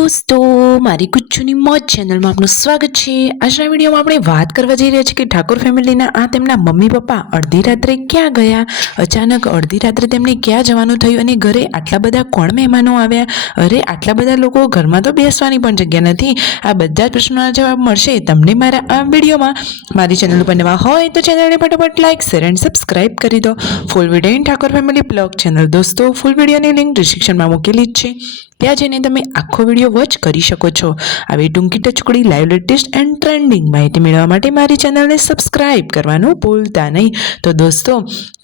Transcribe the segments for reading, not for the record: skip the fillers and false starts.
दोस्तों मारी कुछुनी मौज चैनल में आपનું સ્વાગત છે। આજના વિડિયોમાં આપણે વાત કરવા જઈ રહ્યા છીએ કે ઠાકોર ફેમિલીના આ તેમના મમ્મી પપ્પા અડધી રાત્રે ક્યાં ગયા, અચાનક અડધી રાત્રે તેમને ક્યાં જવાનું થયું અને ઘરે આટલા બધા કોણ મહેમાનો આવ્યા। અરે આટલા બધા લોકો ઘરમાં તો બેસવાની પણ જગ્યા નથી। આ બધા જ પ્રશ્નોના જવાબ મળશે તમને મારા આ વિડિયોમાં। મારી ચેનલ પર નવા હોય તો ચેનલને ફટાફટ લાઈક શેર એન્ડ સબસ્ક્રાઇબ કરી દો। Full video in Thakor family blog channel દોસ્તો ફૂલ વિડિયોની લિંક ડિસ્ક્રિપ્શનમાં મૂકેલી જ છે, ત્યાં જઈને તમે આખો વિડિયો વોચ કરી શકો છો। આવી ટૂંકી ટચુકડી લાઈવ લેટેસ્ટ એન્ડ ટ્રેન્ડિંગ માહિતી મેળવવા માટે મારી ચેનલને સબસ્ક્રાઇબ કરવાનું ભૂલતા નહીં। તો દોસ્તો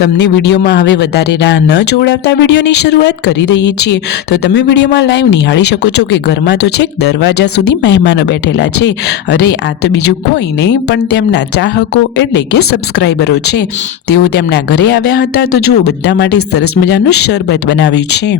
તમને વિડિયોમાં હવે વધારે રાહ ન જોડાવતા વિડિયોની શરૂઆત કરી દઈએ છીએ। તો તમે વિડિયોમાં લાઈવ નિહાળી શકો છો કે ઘરમાં તો છેક દરવાજા સુધી મહેમાનો બેઠેલા છે। અરે આ તો બીજું કોઈ નહીં પણ તેમના ચાહકો એટલે કે સબસ્ક્રાઇબરો છે। તેઓ તેમના ઘરે આવ્યા હતા તો જુઓ બધા માટે સરસ મજાનું શરબત બનાવ્યું છે।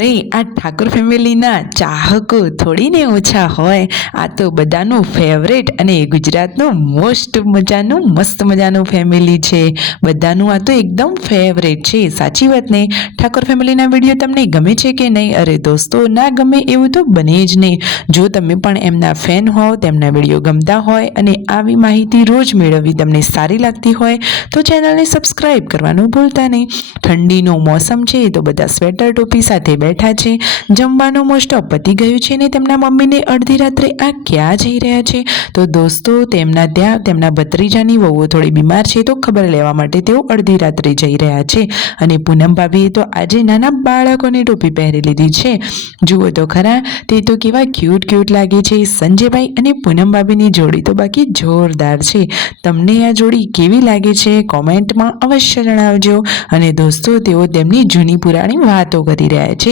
નહીં આ ઠાકોર ફેમિલીના ચાહકો થોડીને ઓછા હોય, આ તો બધાનું ફેવરેટ અને ગુજરાતનું મોસ્ટ મજાનું મસ્ત મજાનું ફેમિલી છે। બધાનું આ તો એકદમ ફેવરેટ છે, સાચી વાત ને। ઠાકોર ફેમિલીના વિડીયો તમને ગમે છે કે નહીં? અરે દોસ્તો ના ગમે એવું તો બને જ નહીં। જો તમે પણ એમના ફેન હોવ, તેમના વિડીયો ગમતા હોય અને આવી માહિતી રોજ મેળવવી તમને સારી લાગતી હોય તો ચેનલને સબસ્ક્રાઇબ કરવાનું ભૂલતા નહીં। ઠંડીનો મોસમ છે તો બધા સ્વેટર ટોપી સાથે બેઠા છે। જમવાનું મોસ્ટ ઓફ પતી ગયું છે ને તેમના મમ્મીને અડધી રાત્રે આ ક્યાં જઈ રહ્યા છે? તો દોસ્તો તેમના ત્યાં તેમના ભત્રીજાની વહુઓ થોડી બીમાર છે તો ખબર લેવા માટે તેઓ અડધી રાત્રે જઈ રહ્યા છે। અને પૂનમ ભાભીએ તો આજે નાના બાળકોની ટોપી પહેરી લીધી છે। જુઓ તો ખરા તે તો કેવા ક્યુટ ક્યુટ લાગે છે। સંજયભાઈ અને પૂનમ ભાભીની જોડી તો બાકી જોરદાર છે। તમને આ જોડી કેવી લાગે છે કોમેન્ટમાં અવશ્ય જણાવજો। અને દોસ્તો તેઓ તેમની જૂની પુરાણી વાતો કરી રહ્યા છે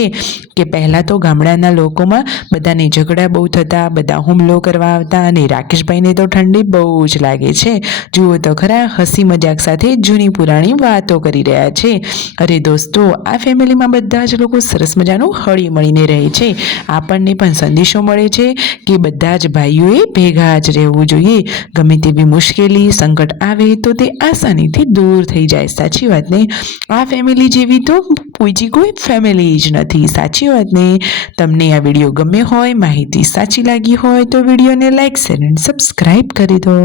કે પહેલાં તો ગામડાના લોકોમાં બધાને ઝઘડા બહુ થતા, બધા હુમલો કરવા આવતા અને રાકેશભાઈને તો ઠંડી બહુ જ લાગે છે। જુઓ તો ખરા હસી મજાક સાથે જૂની પુરાણી વાતો કરી રહ્યા છે। અરે દોસ્તો આ ફેમિલીમાં બધા જ લોકો સરસ મજાનું હળી મળીને રહે છે। આપણને પણ સંદેશો મળે છે કે બધા જ ભાઈઓએ ભેગા જ રહેવું જોઈએ। ગમે તેવી મુશ્કેલી સંકટ આવે તો તે આસાનીથી દૂર થઈ જાય, સાચી વાત ને। આ ફેમિલી જેવી તો બીજી કોઈ ફેમિલી જ નથી, સાચી વાત ને। તમને આ વિડીયો ગમ્યો હોય, માહિતી સાચી લાગી હોય તો વિડીયોને લાઈક શેર એન્ડ સબસ્ક્રાઇબ કરી દો।